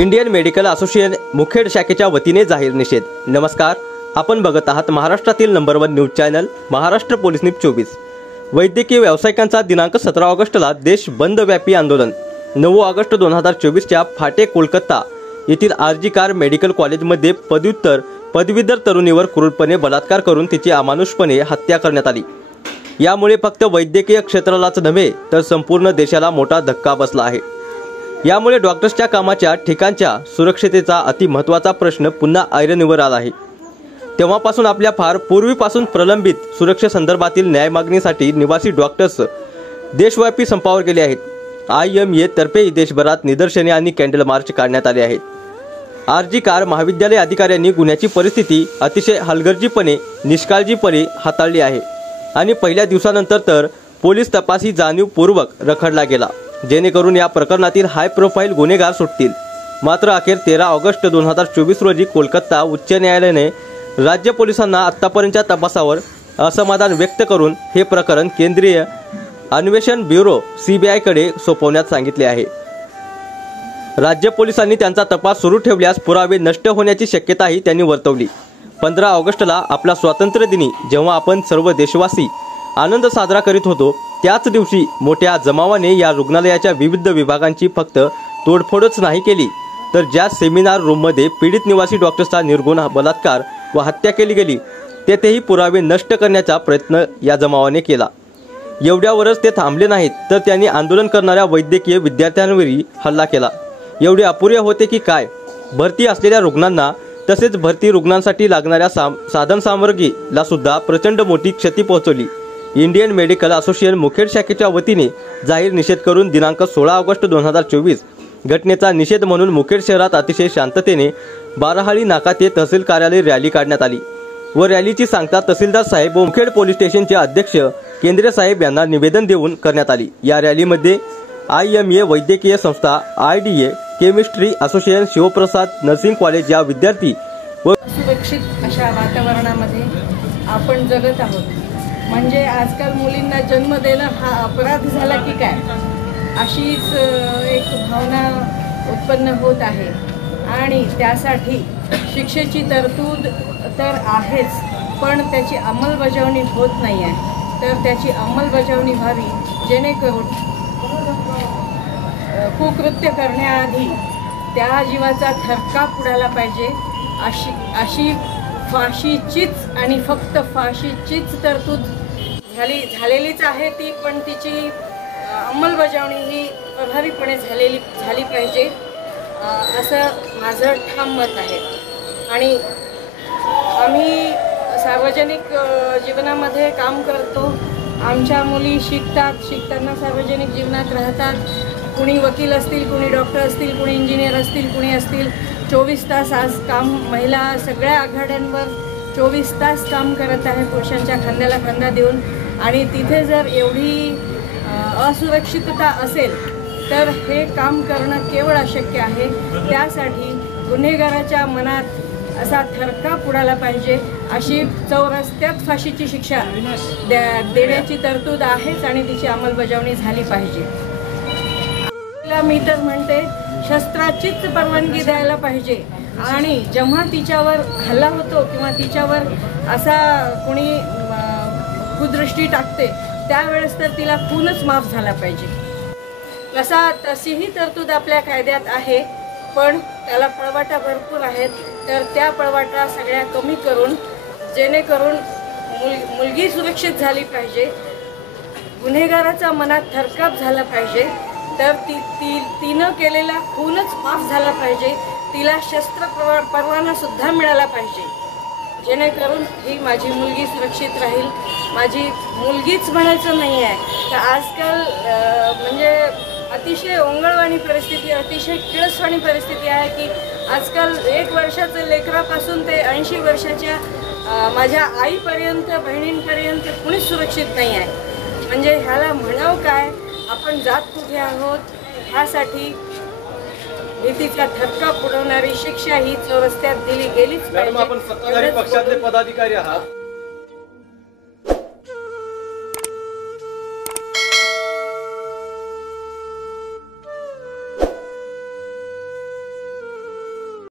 Indian medical association Mukhed शाखेच्या वतीने जाहीर निषेध। नमस्कार, आपण बघत आहात महाराष्ट्रातील number 1 news channel Maharashtra police news 24। वैद्यकीय व्यावसायिकांचा दिनांक 17 ऑगस्टला देश बंद व्यापी आंदोलन। 9 ऑगस्ट 2024च्या फाटे कोलकाता येथील आरजी कार मेडिकल कॉलेजमध्ये पदवीधर तरुणीवर क्रूरपणे बलात्कार करून तिची अमानुषपणे हत्या करण्यात आली। यामुळे फक्त वैद्यकीय क्षेत्रालाच नव्हे तर संपूर्ण देशाला मोठा धक्का बसला आहे। यामुळे डॉक्टर्सच्या कामाच्या ठिकाणच्या सुरक्षिततेचा अति महत्त्वाचा प्रश्न पुन्हा ऐरणीवर आला आहे। तेव्हापासून आपल्या फार पूर्वीपासून प्रलंबित सुरक्षेसंदर्भातील न्याय मागणीसाठी निवासी डॉक्टर्स देशव्यापी संपावर गेले आहेत। IMA तर्फे देशभरात निदर्शने आणि कॅन्डल मार्च काढण्यात आले आहेत। आरजी कार महाविद्यालय अधिकाऱ्यांनी गुन्ह्याची परिस्थिती अतिशय हलगर्जीपणे निष्काळजीपणे हाताळली आहे आणि पहिल्या दिवसानंतर तर पोलीस तपासही जाणीवपूर्वक रखडला गेला, जेणेकरून या प्रकरणातील हाय प्रोफाईल गुन्हेगार सुटतील। मात्र अखेर 13 ऑगस्ट 2024 रोजी कोलकाता उच्च न्यायालयाने राज्य पोलिसांना आतापर्यंतच्या तपासावर असमाधान व्यक्त करून हे प्रकरण केंद्रीय अन्वेषण ब्युरो CBI कडे सोपवण्यास सांगितले आहे। राज्य पोलिसांनी त्यांचा तपास सुरू ठेवल्यास पुरावे नष्ट होण्याची शक्यताही त्यांनी वर्तवली। 15 ऑगस्टला आपला स्वातंत्र्य दिनी जेव्हा आपण सर्व देशवासी आनंद साजरा करीत होतो, त्याच दिवशी मोठ्या जमावाने या रुग्णालयाच्या विविध विभागांची फक्त तोडफोडच नाही केली, तर ज्या सेमिनार रूममध्ये पीडित निवासी डॉक्टर्सचा निर्गुण बलात्कार व हत्या केली गेली तेथेही पुरावे नष्ट करण्याचा प्रयत्न या जमावाने केला। एवढ्यावरच ते थांबले नाहीत, तर त्यांनी आंदोलन करणाऱ्या वैद्यकीय विद्यार्थ्यांवरही हल्ला केला। एवढे अपुरे होते की काय, भरती असलेल्या रुग्णांना तसेच भरती रुग्णांसाठी लागणाऱ्या साधनसामग्रीला सुद्धा प्रचंड मोठी क्षती पोहोचवली। इंडियन मेडिकल असोसिएशन मुखेड शाखेच्या वतीने जाहीर निषेध करून दिनांक 16 ऑगस्ट 2024 घटनेचा निषेध म्हणून मुखेड शहरात अतिशय शांततेने बाराहाळी नाका ते तहसील कार्यालय रॅली काढण्यात आली व रॅलीची सांगता तहसीलदार साहेब व मुखेड पोलीस स्टेशनचे अध्यक्ष केंद्रे साहेब यांना निवेदन देऊन करण्यात आली। या रॅलीमध्ये IMA वैद्यकीय संस्था, IDA chemistry association, Shivprasad nursing college या विद्यार्थी व सुरक्षित अशा वातावरणामध्ये आपण जगत आहोत। म्हणजे आजकाल मुलींना जन्म देणं हा अपराध झाला की काय, अशीच एक भावना उत्पन्न होत आहे आणि त्यासाठी शिक्षेची तरतूद तर आहेच, पण त्याची अंमलबजावणी होत नाही आहे। तर त्याची अंमलबजावणी व्हावी, जेणेकरून कुकृत्य करण्याआधी त्या जीवाचा थरकाप उडाला पाहिजे। अशी फाशीचीच आणि फक्त फाशीचीच तरतूद झालेलीच आहे ती, पण तिची अंमलबजावणी ही प्रभावीपणे झाली पाहिजे, असं माझं ठाम मत आहे। आणि आम्ही सार्वजनिक जीवनामध्ये काम करतो, आमच्या मुली शिकताना सार्वजनिक जीवनात राहतात। कुणी वकील असतील, कुणी डॉक्टर असतील, कुणी इंजिनियर असतील, कुणी असतील। 24 तास आज काम, महिला सगळ्या आघाड्यांवर 24 तास काम करत आहे पुरुषांच्या खांद्याला खांदा देऊन। आणि तिथे जर एवढी असुरक्षितता असेल तर हे काम करणं केवळ अशक्य आहे। त्यासाठी गुन्हेगाराच्या मनात असा थरकाप उडाला पाहिजे, अशी चौरस्त्यात फाशीची शिक्षा देण्याची तरतूद आहेच आणि तिची अंमलबजावणी झाली पाहिजे। मी तर म्हणते शस्त्राचीच परवानगी द्यायला पाहिजे आणि जेव्हा तिच्यावर हल्ला होतो किंवा तिच्यावर असा कोणी कुदृष्टी टाकते त्यावेळेस तर तिला खूनच माफ झाला पाहिजे। तशीही तरतूद आपल्या कायद्यात आहे, पण त्याला पळवाटा भरपूर आहेत, तर त्या पळवाटा सगळ्या कमी करून जेणेकरून मुलगी सुरक्षित झाली पाहिजे, गुन्हेगाराचा मनात थरकाप झाला पाहिजे, तर तिनं केलेला खूनच माफ झाला पाहिजे, तिला शस्त्र परवाना सुद्धा मिळाला पाहिजे, जेणेकरून ही माझी मुलगी सुरक्षित राहील। माझी मुलगीच म्हणायचं नाही आहे तर आजकाल म्हणजे अतिशय ओंगळवाणी परिस्थिती, अतिशय किळसवाणी परिस्थिती आहे की आजकाल 1 वर्षाचं लेकरापासून ते 80 वर्षाच्या माझ्या आईपर्यंत, बहिणींपर्यंत कुणीच सुरक्षित नाही आहे। म्हणजे ह्याला म्हणावं काय, आपण जात कुठे आहोत, ह्यासाठी भीतीचा थरकाप उडवणारी शिक्षा ही चौरस्त्यात दिली गेलीच पाहिजे। आपण सत्ताधारी पक्षातले पदाधिकारी आहात,